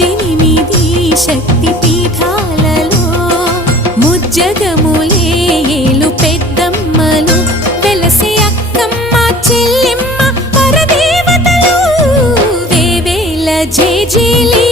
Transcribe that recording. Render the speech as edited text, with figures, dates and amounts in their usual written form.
8 శక్తి పీఠాలలో ముజ్జగములే ఏలు పెద్దమ్మలు వెలసి అక్కమ్మ చెల్లెమ్మ పరదేవతలు వేవేల జేజేలి